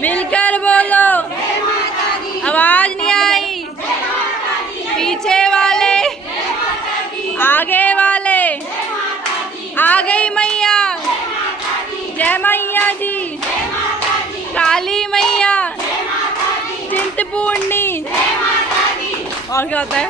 मिलकर बोलो। आवाज नहीं आई। पीछे वाले, आगे वाले, आ गई मैया। जय मैया जी। काली मैया, चिंतपूर्णी। और क्या होता है?